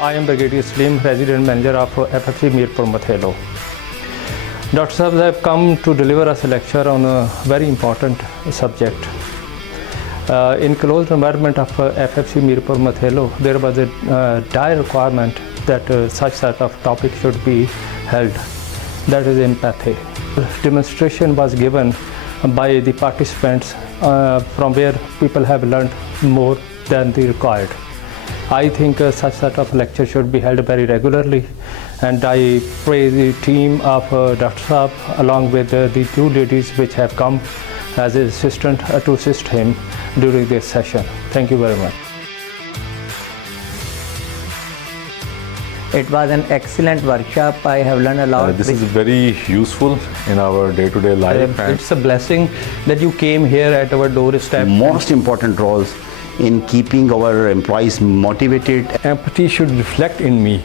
I am Brigadier Slim, Resident Manager of FFC Mirpur Mathelo. Dr. Sahab have come to deliver us a lecture on a very important subject. In closed environment of FFC Mirpur Mathelo, there was a dire requirement that such sort of topic should be held. That is empathy. Demonstration was given by the participants from where people have learned more than the required. I think such sort of lecture should be held very regularly, and I praise the team of Dr. Saab along with the two ladies which have come as an assistant to assist him during this session. Thank you very much. It was an excellent workshop. I have learned a lot. This is very useful in our day-to-day life. It's a blessing that you came here at our doorstep. Most important roles in keeping our employees motivated. Empathy should reflect in me